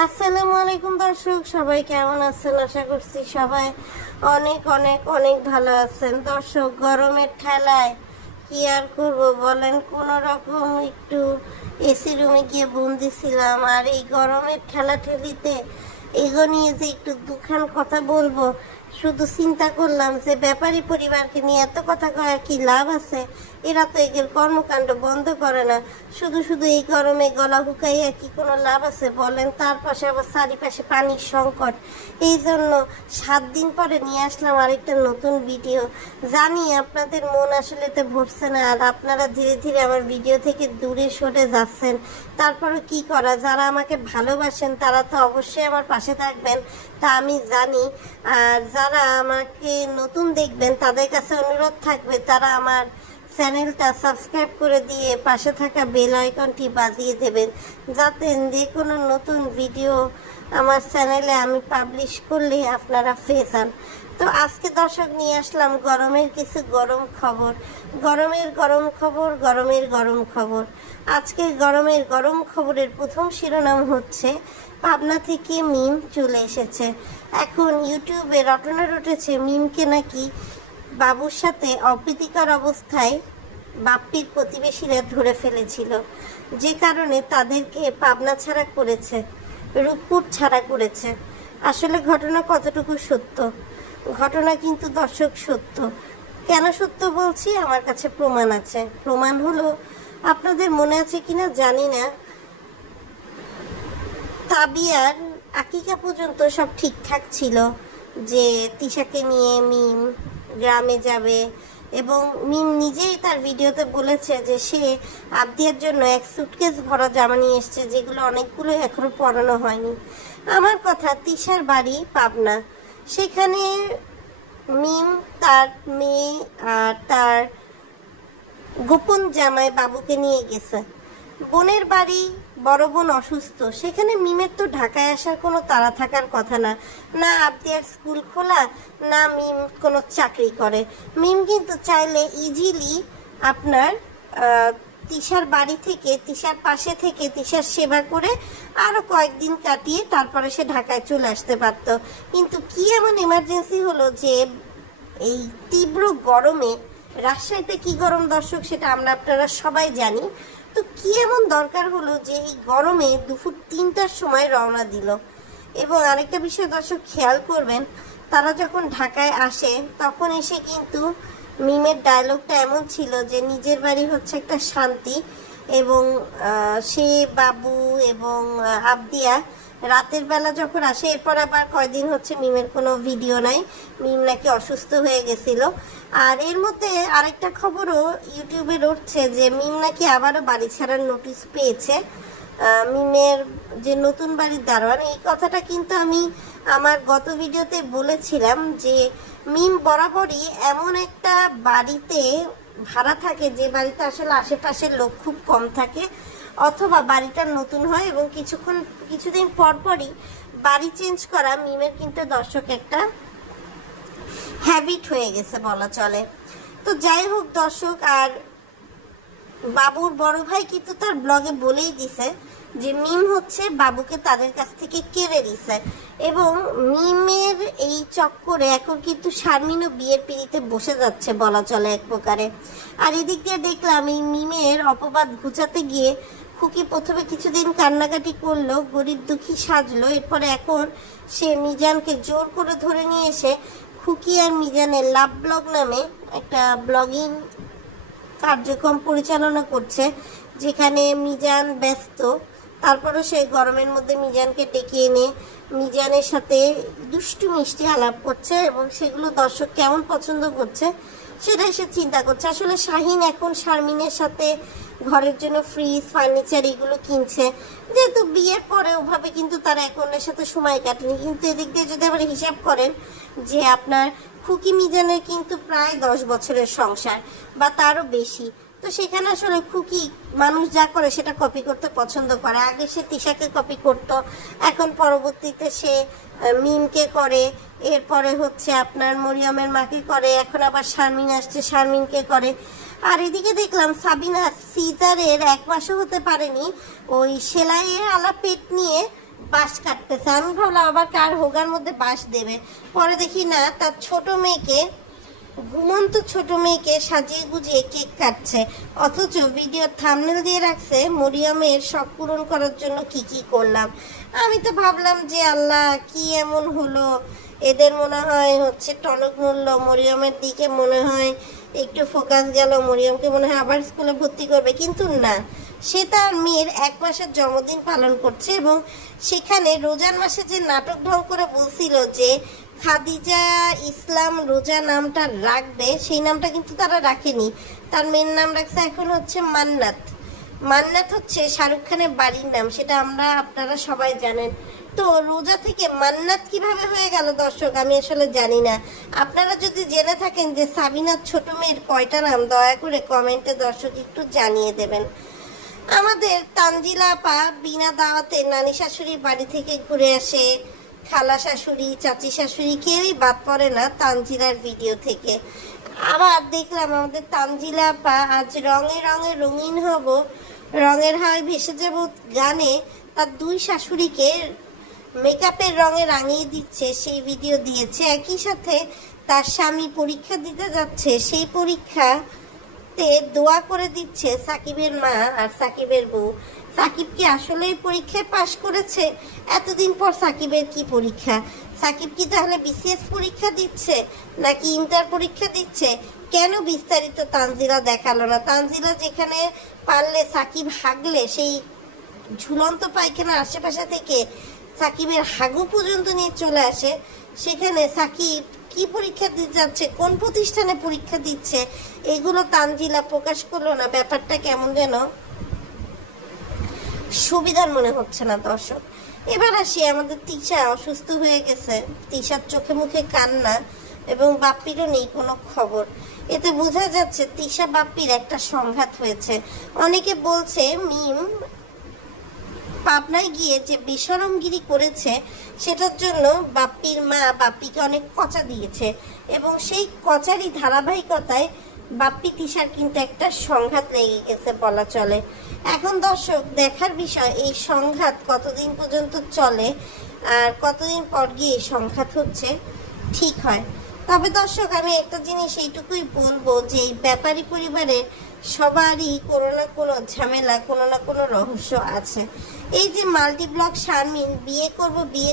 আসসালামু আলাইকুম দর্শক, সবাই কেমন আছেন? আশা করছি সবাই অনেক অনেক অনেক ভালো আছেন। দর্শক, গরমের ঠেলায় কি আর করবো বলেন, কোনো রকম একটু এসি রুমে গিয়ে বন্দি ছিলাম। আর এই গরমের ঠেলাঠেলিতে এগো নিয়ে যে একটু দুখান কথা বলবো, শুধু চিন্তা করলাম যে ব্যাপারী পরিবারকে নিয়ে এত কথা কয়া কি লাভ আছে? এরা তো এদের কর্মকাণ্ড বন্ধ করে না। শুধু শুধু এই গরমে গলা হুকাইয়া কি কোনো লাভ আছে বলেন? তার পাশে আবার চারিপাশে পানির সংকট। এই জন্য 7 দিন পরে নিয়ে আসলাম আরেকটা নতুন ভিডিও। জানি আপনাদের মন আসলে তো ভরছে না, আর আপনারা ধীরে ধীরে আমার ভিডিও থেকে দূরে সরে যাচ্ছেন। তারপরে কি করা, যারা আমাকে ভালোবাসেন তারা তো অবশ্যই আমার পাশে থাকবেন, তা আমি জানি। আর যারা আমাকে নতুন দেখবেন তাদের কাছে অনুরোধ থাকবে তারা আমার চ্যানেলটা সাবস্ক্রাইব করে দিয়ে পাশে থাকা বেল আইকনটি বাজিয়ে দেবেন, যাতে যে কোনো নতুন ভিডিও আমার চ্যানেলে আমি পাবলিশ করলে আপনারা পেয়ে যান। তো আজকে দর্শক নিয়ে আসলাম গরমের কিছু গরম খবর। গরমের গরম খবর, গরমের গরম খবর। আজকে গরমের গরম খবরের প্রথম শিরোনাম হচ্ছে, পাবনা থেকে মিম চলে এসেছে। এখন ইউটিউবে রটনা রটেছে মিমকে নাকি বাবুর সাথে অপ্রীতিকর অবস্থায় বাপ্পির প্রতিবেশীরা ধরে ফেলেছিল, যে কারণে তাদেরকে পাবনা ছাড়া করেছে, রূপপুর ছাড়া করেছে। আসলে ঘটনা কতটুকু সত্য? ঘটনা কিন্তু দর্শক সত্য। কেন সত্য বলছি? আমার কাছে প্রমাণ আছে। প্রমাণ হলো, আপনাদের মনে আছে কিনা জানি না, তাবিয়ার আকিকা পর্যন্ত সব ঠিকঠাক ছিল, যে তিশাকে নিয়ে মিম গ্রামে যাবে, এবং মিম নিজেই তার ভিডিওতে বলেছে যে সে আবদিয়ার জন্য এক সুটকেস ভরা জামা নিয়ে এসছে, যেগুলো অনেকগুলো এখনো পরানো হয়নি। আমার কথা, তিশার বাড়ি পাবনা, সেখানে মিম তার মেয়ে আর তার গোপন জামাই বাবুকে নিয়ে গেছে। বোনের বাড়ি, বড় বোন অসুস্থ, সেখানে মিমের তো ঢাকায় আসার কোনো তাড়া থাকার কথা না। না আবদিয়ার স্কুল খোলা, না মিম কোনো চাকরি করে। মিম কিন্তু চাইলে ইজিলি আপনার তিশার বাড়ি থেকে, তিশার পাশে থেকে তিশার সেবা করে আরও কয়েকদিন কাটিয়ে তারপরে সে ঢাকায় চলে আসতে পারত। কিন্তু কি এমন এমার্জেন্সি হলো যে এই তীব্র গরমে, রাজশাহীতে কি গরম দর্শক সেটা আপনারা সবাই জানি, তো কি এমন দরকার হলো যে এই গরমে দুপুর 3টার সময় রওনা দিল? এবং আরেকটা বিষয় দর্শক খেয়াল করবেন, তারা যখন ঢাকায় আসে তখন এসে কিন্তু মিমের ডায়লগটা এমন ছিল যে নিজের বাড়ি হচ্ছে একটা শান্তি, এবং সে বাবু এবং আবদিয়া রাতের বেলা যখন আসে, এরপর আবার কয়দিন হচ্ছে মিমের কোনো ভিডিও নাই, মিম নাকি অসুস্থ হয়ে গেছিল। আর এর মধ্যে আরেকটা খবরও ইউটিউবে উঠছে যে মিম নাকি আবারও বাড়ি ছাড়ার নোটিশ পেয়েছে। মিমের যে নতুন বাড়ির দারোয়ান, এই কথাটা কিন্তু আমি আমার গত ভিডিওতে বলেছিলাম যে মিম বরাবরই এমন একটা বাড়িতে ভাড়া থাকে যে বাড়িতে আসলে আশেপাশের লোক খুব কম থাকে, অথবা বাড়িটা নতুন হয় এবং কিছুদিন পরপরই বাড়ি চেঞ্জ করা মিমের কিন্তু দর্শক একটা হ্যাবিট হয়ে গেছে বলা চলে। তো যাই হোক দর্শক, আর বাবুর বড় ভাই কিন্তু তার ব্লগে বলেই দিছে যে মিম হচ্ছে বাবুকে তাদের কাছ থেকে কেড়ে দিছে, এবং মিমের এই চক্করে এখন কিন্তু শারমিনও বিয়ের পিড়িতে বসে যাচ্ছে বলা চলে এক প্রকারে। আর এদিক দিয়ে দেখলাম এই মিমের অপবাদ ঘুচাতে গিয়ে খুকি প্রথমে কিছুদিন কান্নাকাটি করলো, গরিব দুঃখী সাজলো, এরপরে এখন সে মিজানকে জোর করে ধরে নিয়ে এসে খুকি আর মিজানের লাভ ব্লগ নামে একটা ব্লগিং কার্যক্রম পরিচালনা করছে, যেখানে মিজান ব্যস্ত। তারপরও সে গরমের মধ্যে মিজানকে ডেকে এনে মিজানের সাথে দুষ্টু মিষ্টি আলাপ করছে, এবং সেগুলো দর্শক কেমন পছন্দ করছে সেটাই সে চিন্তা করছে। আসলে শাহিন এখন শারমিনের সাথে ঘরের জন্য ফ্রিজ, ফার্নিচার এগুলো কিনছে, যেহেতু বিয়ের পরে ওভাবে কিন্তু তারা এক অন্যের সাথে সময় কাটেনি। কিন্তু এদিক দিয়ে যদি আবার হিসাব করেন যে আপনার খুকি মিজানের কিন্তু প্রায় 10 বছরের সংসার বা তারও বেশি, তো সেখানে আসলে খুকি মানুষ যা করে সেটা কপি করতে পছন্দ করে। আগে সে তিশাকে কপি করত, এখন পরবর্তীতে সে মিমকে করে, এরপরে হচ্ছে আপনার মরিয়মের মাকে করে, এখন আবার শারমিন আসছে শারমিনকে করে। আর এদিকে দেখলাম সাবিনা সিজারের 1 মাসও হতে পারেনি, ওই সেলাইয়ের আলা পেট নিয়ে বাঁশ কাটতেছে। আমি ভাবলাম আবার কার হোগার মধ্যে বাঁশ দেবে, পরে দেখি না তার ছোট মেয়েকে, ঘুমন্ত ছোট মেয়েকে সাজিয়ে গুজিয়ে কেক কাটছে। অথচ ভিডিও থাম্বনেল দিয়ে রাখছে মরিয়মের শখ পূরণ করার জন্য কি কি করলাম। আমি তো ভাবলাম যে আল্লাহ কি এমন হলো, এদের মনে হয় হচ্ছে টনক মূল্য, মরিয়মের দিকে মনে হয় একটু ফোকাস গেল, মরিয়মকে মনে হয় আবার স্কুলে ভর্তি করবে। কিন্তু না, সে তার মেয়ের 1 মাসের জন্মদিন পালন করছে এবং সেখানে রোজার মাসে যে নাটক ঢং করে বলছিল যে খাদিজা ইসলাম রোজা নামটা রাখবে, সেই নামটা কিন্তু তারা রাখেনি। তার মেয়ের নাম রাখছে এখন হচ্ছে মান্নাত। মান্নাত হচ্ছে শাহরুখ খানের বাড়ির নাম, সেটা আপনারা সবাই জানেন। তো রোজা থেকে মান্নাত কিভাবে হয়ে গেল দর্শক, আমি আসলে জানি না। আপনারা যদি জেনে থাকেন যে সাবিনার ছোট মেয়ের কয়টা নাম, দয়া করে কমেন্টে দর্শক একটু জানিয়ে দেবেন। আমাদের তানজিলা আপা বিনা দাওয়াতে নানি শাশুড়ির বাড়ি থেকে ঘুরে আসে। খালা শাশুড়ি, চাচি শাশুড়ি কেউই বাদ পড়ে না তানজিলার ভিডিও থেকে। আবার দেখলাম আমাদের তানজিলা আপা আজ রঙে রঙে রঙিন হব, রঙের হাওয়ায় ভেসে যাব গানে তার 2 শাশুড়িকে মেকআপের রঙে রাঙিয়ে দিচ্ছে, সেই ভিডিও দিয়েছে। একই সাথে তার স্বামী পরীক্ষা দিতে যাচ্ছে, সেই পরীক্ষাতে দোয়া করে দিচ্ছে সাকিবের মা আর সাকিবের বউ। সাকিব কি আসলেই পরীক্ষায় পাশ করেছে? এতদিন পর সাকিবের কি পরীক্ষা? সাকিব কি তাহলে বিসিএস পরীক্ষা দিচ্ছে নাকি ইন্টার পরীক্ষা দিচ্ছে? কেন বিস্তারিত তানজিলা দেখালো না? তানজিলা যেখানে পারলে সাকিব হাগলে সেই ঝুলন্ত পায়খানার আশেপাশে থেকে সাকিবের হাগু পর্যন্ত নিয়ে চলে আসে, সেখানে সাকিব কি পরীক্ষা দিতে যাচ্ছে, কোন প্রতিষ্ঠানে পরীক্ষা দিচ্ছে, এগুলো তানজিলা প্রকাশ করলো না। ব্যাপারটা কেমন যেন সুবিধার মনে হচ্ছে না দর্শক। এবার আসি, আমাদের তিশা অসুস্থ হয়ে গেছে। তিশার চোখে মুখে কান্না এবং বাপ্পিরও নেই কোনো খবর। এতে বোঝা যাচ্ছে তিশা বাপ্পির একটা সংঘাত হয়েছে। অনেকে বলছে মিম পাবনায় গিয়ে যে বেশরমগিরি করেছে সেটার জন্য বাপ্পির মা বাপ্পিকে অনেক কচা দিয়েছে এবং সেই কচারই ধারাবাহিকতায় বাপ্পি তিশার কিন্তু একটা সংঘাত লেগে গেছে বলা চলে। এখন দর্শক দেখার বিষয় এই সংঘাত কতদিন পর্যন্ত চলে আর কতদিন পর গিয়ে সংঘাত হচ্ছে ঠিক হয়। তবে দর্শক আমি একটা জিনিস এইটুকুই বলবো যে এই ব্যাপারী পরিবারের সবারই কোনো না কোনো ঝামেলা, কোনো না কোনো রহস্য আছে। এই যে মাল্টিব্লগ শারমিন বিয়ে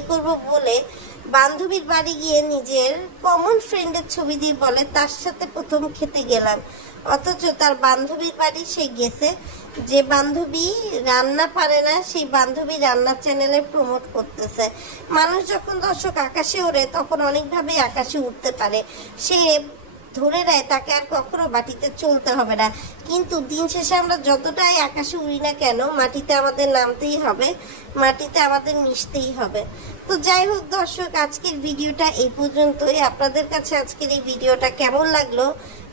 করব বলে বান্ধবীর বাড়ি গিয়ে নিজের কমন ফ্রেন্ডের ছবি দিয়ে বলে তার সাথে প্রথম খেতে গেলাম, অথচ তার বান্ধবীর বাড়ি সে গেছে, যে বান্ধবী রান্না পারে না সেই বান্ধবী রান্নার চ্যানেলে প্রমোট করতেছে। মানুষ যখন দর্শক আকাশে ওড়ে তখন অনেকভাবে আকাশে উঠতে পারে, সে ধরে নেয় তাকে আর কখনো মাটিতে চলতে হবে না। কিন্তু দিন শেষে আমরা যতটাই আকাশে উড়ি না কেন মাটিতে আমাদের নামতেই হবে, মাটিতে আমাদের মিশতেই হবে। তো যাই হোক দর্শক, আজকের ভিডিওটা এই পর্যন্তই। আপনাদের কাছে আজকের এই ভিডিওটা কেমন লাগলো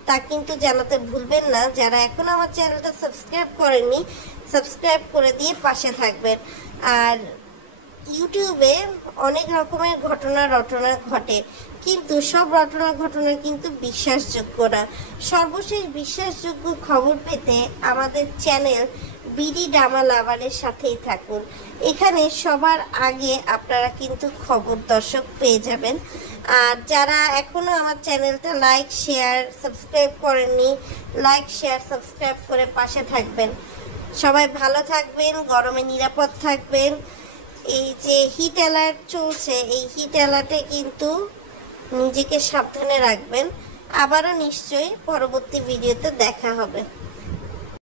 তা কিন্তু জানাতে ভুলবেন না। যারা এখন আমার চ্যানেলটা সাবস্ক্রাইব করেননি সাবস্ক্রাইব করে দিয়ে পাশে থাকবেন। আর ইউটিউবে অনেক রকমের ঘটনা ঘটে, কিন্তু সব ঘটনা কিন্তু বিশ্বাসযোগ্য না। সর্বশেষ বিশ্বাসযোগ্য খবর পেতে আমাদের চ্যানেল বিডি ড্রামা লাভারের সাথেই থাকুন। এখানে সবার আগে আপনারা কিন্তু খবর দর্শক পেয়ে যাবেন। আর যারা এখনো আমার চ্যানেলটা লাইক শেয়ার সাবস্ক্রাইব করেননি, লাইক শেয়ার সাবস্ক্রাইব করে পাশে থাকবেন। সবাই ভালো থাকবেন, গরমে নিরাপদ থাকবেন। এই যে হিট অ্যালার্ট চলছে, এই হিট অ্যালার্টে কিন্তু নিজেকে সাবধানে রাখবেন। আবারও নিশ্চয়ই পরবর্তী ভিডিওতে দেখা হবে।